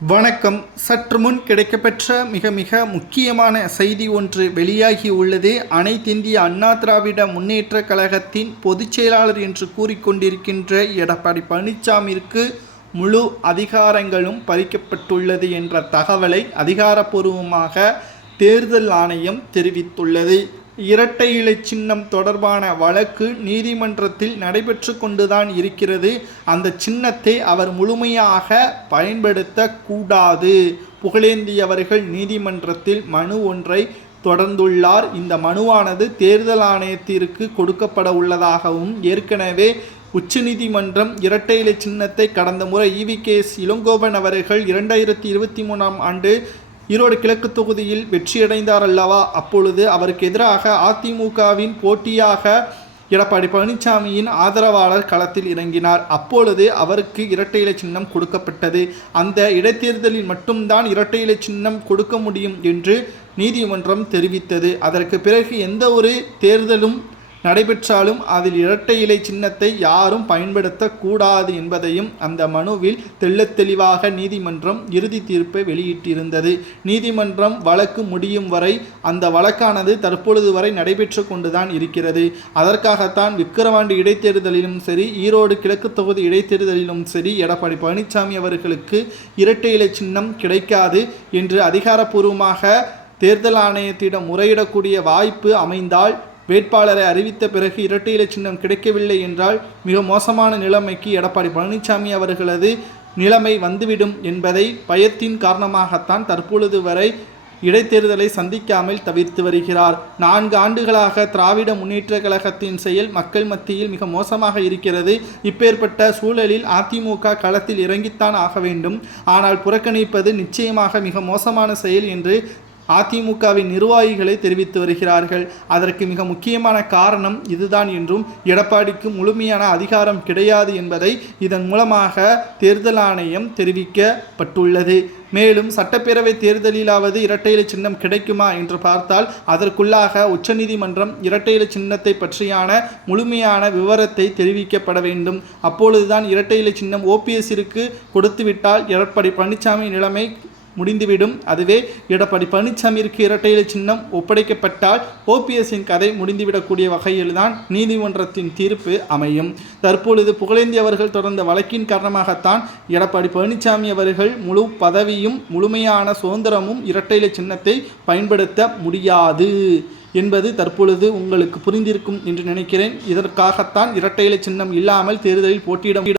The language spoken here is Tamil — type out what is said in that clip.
வணக்கம். சற்று முன் கிடைக்கப்பெற்ற மிக மிக முக்கியமான செய்தி ஒன்று வெளியாகி உள்ளது. அனைத்திந்திய அண்ணா திராவிட முன்னேற்ற கழகத்தின் பொதுச் செயலாளர் என்று கூறிக்கொண்டிருக்கின்ற எடப்பாடி பழனிசாமிற்கு முழு அதிகாரங்களும் பறிக்கப்பட்டுள்ளது என்ற தகவலை அதிகாரப்பூர்வமாக தேர்தல் ஆணையம் தெரிவித்துள்ளது. இரட்டை இலை சின்னம் தொடர்பான வழக்கு நீதிமன்றத்தில் நடைபெற்று கொண்டுதான் இருக்கிறது. அந்த சின்னத்தை அவர் முழுமையாக பயன்படுத்தக்கூடாது. புகழேந்தி அவர்கள் நீதிமன்றத்தில் மனு ஒன்றை தொடர்ந்துள்ளார். இந்த மனுவானது தேர்தல் ஆணையத்திற்கு கொடுக்கப்பட உள்ளதாகவும் ஏற்கனவே உச்சநீதிமன்றம் இரட்டை இலை சின்னத்தை கடந்த முறை இவி கே. எஸ். இளங்கோவன் அவர்கள் இரண்டாயிரத்தி இருபத்தி மூணாம் ஆண்டு ஈரோடு கிழக்கு தொகுதியில் வெற்றியடைந்தார் அல்லவா அப்பொழுது அவருக்கு எதிராக அதிமுகவின் போட்டியாக எடப்பாடி பழனிசாமியின் ஆதரவாளர் களத்தில் இறங்கினார். அப்பொழுது அவருக்கு இரட்டை இலை சின்னம் கொடுக்கப்பட்டது. அந்த இடைத்தேர்தலில் மட்டும்தான் இரட்டை இலை சின்னம் கொடுக்க முடியும் என்று நீதிமன்றம் தெரிவித்தது. அதற்கு பிறகு எந்த ஒரு தேர்தலும் நடைபெற்றாலும் அதில் இரட்டை இலை சின்னத்தை யாரும் பயன்படுத்தக்கூடாது என்பதையும் அந்த மனுவில் தெள்ளத் தெளிவாக நீதிமன்றம் இறுதி தீர்ப்பை வெளியிட்டிருந்தது. நீதிமன்றம் வழக்கு முடியும் வரை அந்த வழக்கானது தற்பொழுது வரை நடைபெற்று கொண்டுதான் இருக்கிறது. அதற்காகத்தான் விக்கிரவாண்டி இடைத்தேர்தலிலும் சரி ஈரோடு கிழக்கு தொகுதி இடைத்தேர்தலிலும் சரி எடப்பாடி பழனிசாமி அவர்களுக்கு இரட்டை இலை சின்னம் கிடைக்காது என்று அதிகாரப்பூர்வமாக தேர்தல் ஆணையத்திடம் முறையிடக்கூடிய வாய்ப்பு அமைந்தால் வேட்பாளரை அறிவித்த பிறகு இரட்டை இலை சின்னம் கிடைக்கவில்லை என்றால் மிக மோசமான நிலைமைக்கு எடப்பாடி பழனிசாமி அவர்களது நிலைமை வந்துவிடும் என்பதை பயத்தின் காரணமாகத்தான் தற்பொழுது வரை இடைத்தேர்தலை சந்திக்காமல் தவிர்த்து வருகிறார். நான்கு ஆண்டுகளாக திராவிட முன்னேற்ற கழகத்தின் செயல் மக்கள் மத்தியில் மிக மோசமாக இருக்கிறது. இப்பேற்பட்ட சூழலில் அதிமுக களத்தில் இறங்கித்தான் ஆக வேண்டும். ஆனால் புறக்கணிப்பது நிச்சயமாக மிக மோசமான செயல் என்று அதிமுகவின் நிர்வாகிகளை தெரிவித்து வருகிறார்கள். அதற்கு மிக முக்கியமான காரணம் இதுதான் என்றும் எடப்பாடிக்கு முழுமையான அதிகாரம் கிடையாது என்பதை இதன் மூலமாக தேர்தல் ஆணையம் தெரிவிக்கப்பட்டுள்ளது. மேலும் சட்டப்பேரவை தேர்தலிலாவது இரட்டை இலை சின்னம் கிடைக்குமா என்று பார்த்தால் அதற்குள்ளாக உச்சநீதிமன்றம் இரட்டை இலை சின்னத்தை பற்றியான முழுமையான விவரத்தை தெரிவிக்கப்பட வேண்டும். அப்பொழுதுதான் இரட்டை இலை சின்னம் ஓபிஎஸ்ஸிற்கு கொடுத்துவிட்டால் எடப்பாடி பழனிசாமி நிலைமை முடிந்துவிடும். அதுவே எடப்பாடி பழனிசாமிக்கு இரட்டை இலை சின்னம் ஒப்படைக்கப்பட்டால் ஓபிஎஸ்ஸின் கதை முடிந்துவிடக்கூடிய வகையில்தான் நீதிமன்றத்தின் தீர்ப்பு அமையும். தற்பொழுது புகழேந்தி அவர்கள் தொடர்ந்த வழக்கின் காரணமாகத்தான் எடப்பாடி பழனிசாமி அவர்கள் முழு பதவியும் முழுமையான சுதந்திரமும் இரட்டை இலை சின்னத்தை பயன்படுத்த முடியாது என்பது தற்பொழுது உங்களுக்கு புரிந்திருக்கும் என்று நினைக்கிறேன். இதற்காகத்தான் இரட்டை இலை சின்னம் இல்லாமல் தேர்தலில் போட்டியிட